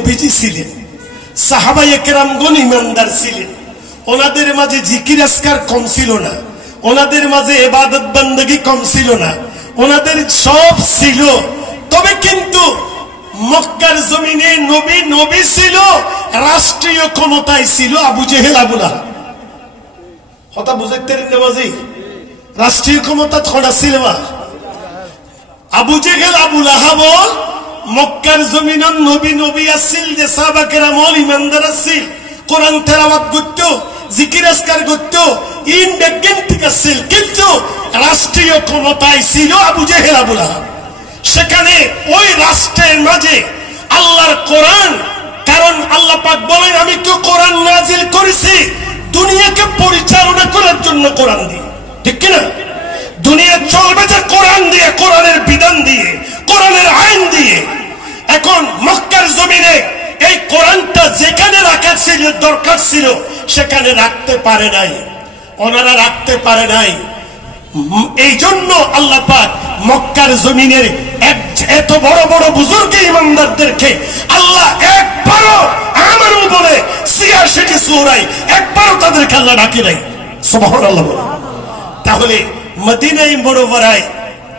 নবীজি ছিলেন, সাহাবায়ে কেরামগণ ইমানদার ছিলেন, ওনাদের মাঝে জিকির আজকার কম ছিল না, ওনাদের মাঝে ইবাদত বندگی কম ছিল না, ওনাদের সব ছিল। তবে কিন্তু মক্কার জমিনে নবী ছিল, রাষ্ট্রীয় ক্ষমতায় ছিল আবু জেহেল আবু লাহাব। কথা বুঝাইতেন না বাজি? রাষ্ট্রীয় ক্ষমতা থোড়া ছিল আবু জেহেল আবু লাহাব। মক্কার জমিন নবী আসছিল, যে সাহাবা কেরাম ইমানদার আসছিল, কোরআন তেলাওয়াত করত, জিকির আজকার করত, ইনডেগেন্টিক আসছিল, কিন্তু রাষ্ট্রীয় ক্ষমতায় ছিল আবু জেহেল আবু লাহাব। সেখানে ওই রাষ্ট্রের মাঝে আল্লাহর কোরআন, কারণ আল্লাহ পাক বলেন আমি তো কোরআন নাজিল করেছি দুনিয়াকে পরিচালনা করার জন্য, কোরআন দিয়ে, ঠিক কিনা? দুনিয়া চলবে যে কোরআন দিয়ে, কোরআনের বিধান দিয়ে, কোরআনের আইন দিয়ে। এখন মক্কার জমিনে এই কোরআনটা যেখানে রাখা ছিল, দরকার ছিল, সেখানে রাখতে পারে নাই, ওনারা রাখতে পারে নাই। এই জন্য আল্লাহ পাক মক্কার জমিনের এত বড় বড় বুজুর্গ ইমানদারদেরকে আল্লাহ একবারও আমারও বলে ৮৬টি সূরায় একবারও তাদেরকে আল্লাহ ডাকে নাই। সুবহানাল্লাহ। তাহলে মদিনায় মুনাওয়ারায়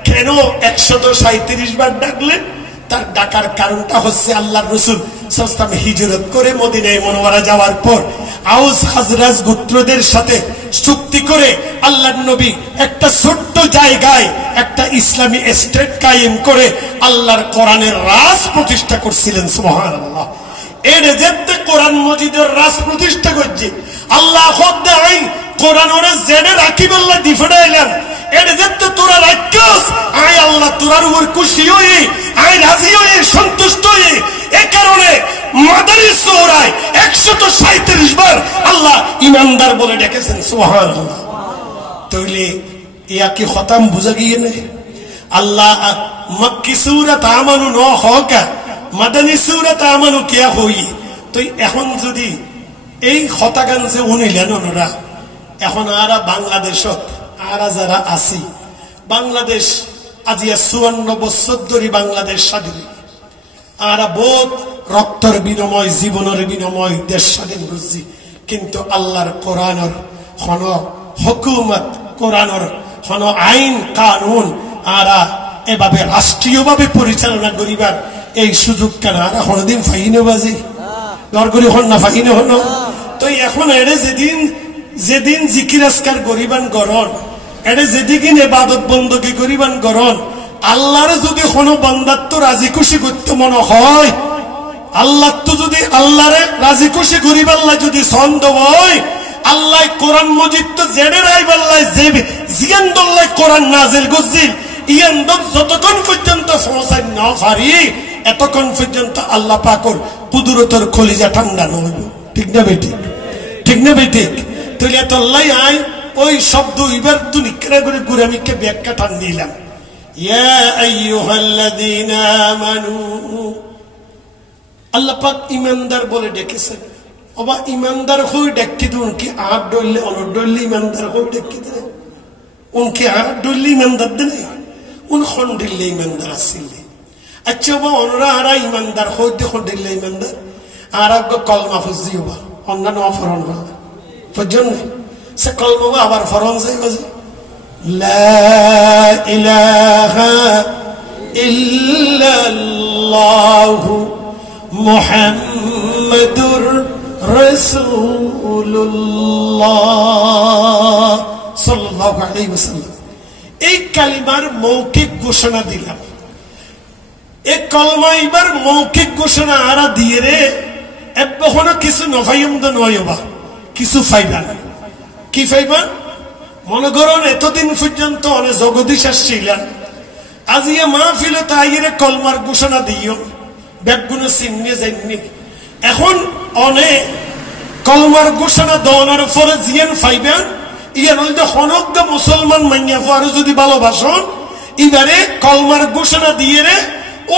কেন ১৩৭ বার ডাকলেন? তার ডাকার কারণটা হচ্ছে আল্লাহর রাসূল সাল্লাল্লাহু আলাইহি ওয়াসাল্লাম হিজরত করে মদিনায় মুনাওয়ারা যাওয়ার পর আউস খাজরাজ গোত্রদের সাথে চুক্তি করে আল্লাহর নবী একটা ছোট্ট জায়গায় একটা ইসলামী স্টেট কায়েম করে আল্লাহর কোরআনের রাজ প্রতিষ্ঠা করছিলেন। সুবহানাল্লাহ। এর যেতে কোরআন মজিদের রাজ প্রতিষ্ঠা করছে আল্লাহ খোদা আইন কোরআন ওরা জেনে রাখিব আল্লাহ দিফড়াইলাম। এর যেতে তোরা রাখছস আই আল্লাহ তোরার উপর খুশি হই, আই রাজি হই, সন্তুষ্ট হই। এই কারণে মাদানী সূরায় ১৩৭ বার আল্লাহ ইমানদার বলে ডেকেছেন। সুবহানাল্লাহ। তাহলে ইয়া কি খতম বুঝা গিয়ে না? আল্লাহ মক্কি সূরাত আমানু ন হকা মাদানী সূরাত আমানু কিয়া হই। তো এখন যদি এই খতাগান যে উনিলেন ওনারা, এখন আরা বাংলাদেশত আরা যারা আছি, বাংলাদেশ আজিয়া ৫৪ বছর ধরে বাংলাদেশ স্বাধীন, আরা বহুত রক্তের বিনিময়, জীবনের বিনিময় দেশ স্বাধীন করছি, কিন্তু আল্লাহর কোরআনের হন হুকুমত, কোরআনের হন আইন কানুন আরা এভাবে রাষ্ট্রীয়ভাবে পরিচালনা করিবার এই সুযোগ কেন আরা হনদিন ফাইনে বাজি দরগরি হন না ফাইনে হন। তো এখন এড়ে যেদিন জিকির আজকার করিবান গরণ, এড়ে যেদিন ইবাদত বন্দী করিবান গরণ, আল্লাহর যদি কোনো বান্দাত্ব রাজি খুশি করতে মনে হয়, আল্লাহ তো যদি আল্লাহরে রাজি খুশি করিবাল্লাহ যদি ছন্দ হয়, আল্লাহ কোরআন মজিদ তো জেনে রাইবাল্লাহ যে জিয়ান্দল্লাহ কোরআন নাজিল করছিল, ইয়ান্দর যতক্ষণ পর্যন্ত পৌঁছায় না পারি এতক্ষণ পর্যন্ত আল্লাহ পাকর কুদরতের কলিজা ঠান্ডা নইব। ঠিক না বেঠিক? ঠিক না বেঠিক? তাহলে এত আল্লাহ আই ওই শব্দ এবার তো নিকরা করে ঘুরে আমি ব্যাখ্যা টান দিলাম। ইয়া আইয়ুহাল্লাযীনা আমানু, আল্লাহ পাক ইমানদার বলে ডেকেছেন। অবা ইমানদার হই ডেকে দিন কি আর ডললে অনডললে ইমানদার হই ডেকে দিন, উনকে আর ডললে ইমানদার দেন, উন খন্ডিল্লে ইমানদার আসিলে। আচ্ছা বা অনরা আরা ইমানদার হই দে খন্ডিল্লে ইমানদার আর কলমা ফুজি হবা অন্যান্য ফরন হল ফজন সে কলমা আবার ফরন যাই বাজে লা ইলাহা ইল্লাল্লাহু মুহাম্মাদুর রাসূলুল্লাহ সাল্লাল্লাহু আলাইহি ওয়াসাল্লাম। এই কালিমার মৌখিক ঘোষণা দিলাম। এই কলমা এবার মৌখিক ঘোষণা আরা দিয়ে রে এখনো কিছু নফাইম তো নয়বা কিছু ফাইবা না। কি ফাইবা? মনে করুন এতদিন পর্যন্ত অনেক জগদীশ আসছিলেন, আজিয়া মাহফিলে তাইরে কলমার ঘোষণা দিও ব্যাগগুলো চিনিয়ে যায়নি। এখন অনেক কলমার ঘোষণা দেওয়ার পরে জিয়ান ফাইবেন ইয়ার হইতে হনজ্ঞ মুসলমান মাইয়া আরো যদি ভালোবাসন এবারে কলমার ঘোষণা দিয়ে রে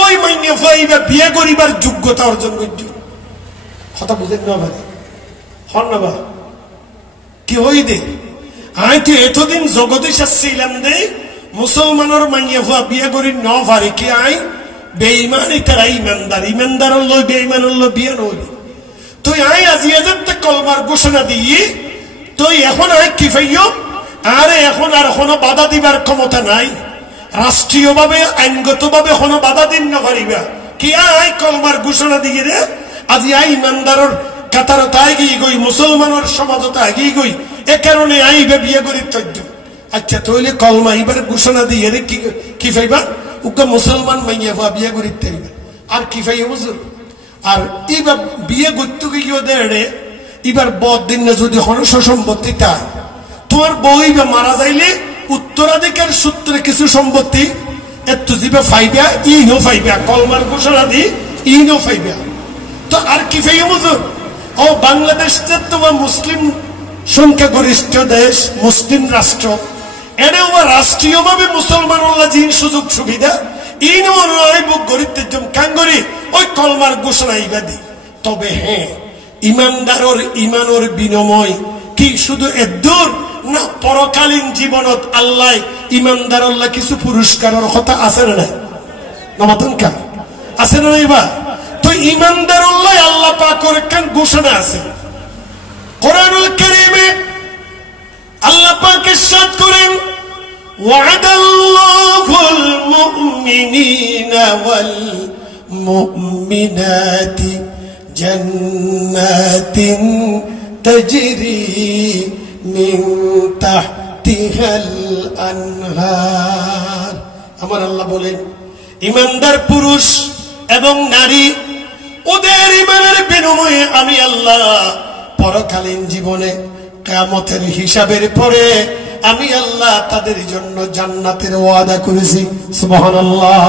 ওই মাইয়া ফাইবা বিয়ে করিবার যোগ্যতা অর্জন করছে। কথা বুঝেন না ভাই? হন না বা কি হই দে আই তো এতদিন জগদীশ আসছিলাম দে মুসলমানের মাইয়া বিয়ে করি ন পারি কি আই বেঈমানই তারা ইমানদার, ইমানদার হলো বেঈমান হলো বিয়ে নই। তুই আয় আজিয়াজতে কলমার ঘোষণা দিয়ে তুই এখন আয় কি ফাইও, আরে এখন আর কোনো বাধা দিবার ক্ষমতা নাই, রাষ্ট্রীয়ভাবে আইনগতভাবে কোনো বাধা দিন না পারিবা কি আয় কলমার ঘোষণা দিয়ে রে আজি আই ইমানদারের কাতারত আগিয়ে গই, মুসলমানের সমাজত আগিয়ে গই, এ কারণে আইবে বিয়ে করি তৈরি। আচ্ছা তৈলে কলমা এবার ঘোষণা দিয়ে রে কি ফাইবা, উকে মুসলমান মাইয়া হওয়া বিয়ে করি তৈরি আর কি ফাইয়া বুঝল। আর এবার বিয়ে করতে গিয়ে দেড়ে এবার বদ দিন না যদি হনস সম্পত্তি তা তোমার বই বা মারা যাইলে উত্তরাধিকার সূত্রে কিছু সম্পত্তি এত দিবে ফাইবা, ইনও ফাইবা, কলমার ঘোষণা দি ইনও ফাইবা। তো আর কি ফাইয়া বুঝল। ও বাংলাদেশ তোমার মুসলিম সংখ্যাগরিষ্ঠ দেশ, মুসলিম রাষ্ট্র, এটাও রাষ্ট্রীয়ভাবে মুসলমান জিন সুযোগ সুবিধা ইনও বুক গরিবদের জন্য কাঙ্গরি ওই কলমার ঘোষণা ইবাদি। তবে হ্যাঁ ইমানদারর ইমানের বিনিময় কি শুধু এদূর না, পরকালীন জীবনত আল্লাহ ইমানদার আল্লাহ কিছু পুরস্কারের কথা আছে না নাই, নমাতনকা আছে না নাই বা। তো ইমানদার আল্লাহ আল্লাহ পাকের কান ঘোষণা আছে কোরআনুল কারীমে। আল্লাহ পাক ইরশাদ করেন ওয়া'দাল্লাহুল মুমিনিনা ওয়াল মুমিনাতি জান্নাতিন তাজরি মিন তাহতিহাল আনহার। আমার আল্লাহ বলেন ইমানদার পুরুষ এবং নারী ওদের ইমানের বিনিময়ে আমি আল্লাহ পরকালীন জীবনে কিয়ামতের হিসাবের পরে আমি আল্লাহ তাদের জন্য জান্নাতের ওয়াদা করেছি। সুবহানাল্লাহ।